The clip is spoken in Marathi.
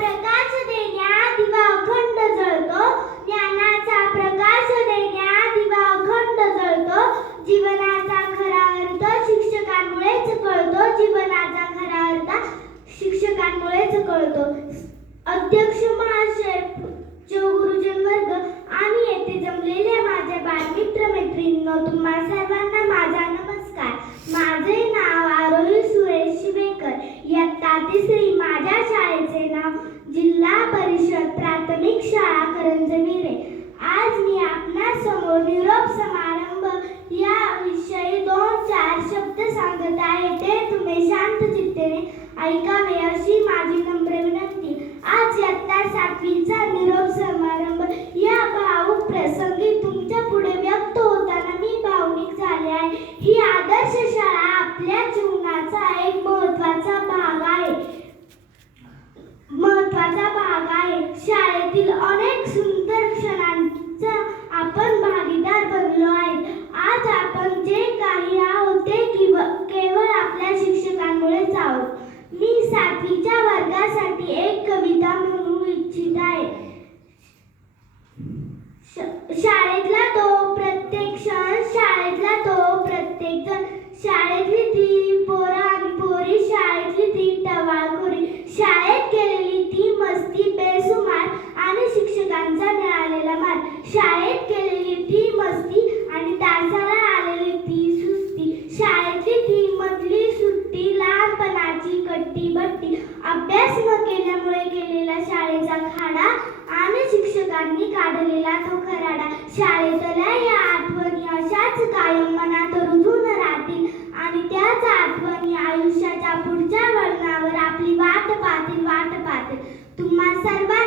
प्रकाश देण्या दिवा अखंड जळतो, ज्ञानाचा प्रकाश देण्या दिवा अखंड जळतो, जीवनाचा खरा अर्थ शिक्षकांमुळेच कळतो, जीवनाचा खरा अर्थ शिक्षकांमुळेच कळतो. अध्यक्ष महाशय, गुरुजन वर्ग आणि येथे जमलेल्या माझ्या बालमित्र मैत्रिणींनो, तुम्हा सर्वांना माझा नमस्कार. माझे नाव आरोही सुरेश शिवेकर. इयत्ता तिसरी. माझ्या शाळेचे नाव जिल्हा परिषद प्राथमिक शाळा करंजविरे. आज मी आपणासमोर निरोप समारंभ या विषयी 2-4 शब्द सांगत आहे. ते तुम्ही शांत चित्तेने ऐकावे अशी माझी नम्र विनंती. आज इयत्ता 7वीचा निरोप समारंभ या भावुक प्रसंगी तुमच्या पुढे व्यक्त होताना मी भावनिक झाले आहे. ही आदर्श शाळा आपल्या जीवनाचा एक महत्त्वाचा भाग आहे. शाळेतील अनेक सुंदर क्षणांचा आपण भागीदार बनलो आहे. आज आपण जे काही आहोत ते केवळ आपल्या शिक्षकांमुळेच आहोत. मी 7वीच्या वर्गासाठी एक कविता म्हणू इच्छित आहे. शाळेतला तो प्रत्येक क्षण, शाळेतला तो प्रत्येक जण, शाळेतली ती पोरं आणि पोरी, शाळेतली ती टवाळखोरी, शाळेत केलेली ती मस्ती बेसुमार आणि शिक्षकांचा मिळालेला मार, शाळेत केलेली ती मस्ती आणि तासाला आलेली ती सुस्ती, शाळेतली ती मधली सुट्टी, लहानपणाची कट्टी बट्टी, अभ्यास न केल्यामुळे केलेला शाळेचा खाडा आणि शिक्षकांनी काढलेला तो खराडा. शाळेतल्या या आठवणी अशाच कायम मनात रुजून राहतील आणि त्याच आठवणी आयुष्याच्या पुढच्या वळणावर आपली वाट पाहतील. तुम्हा सर्वांना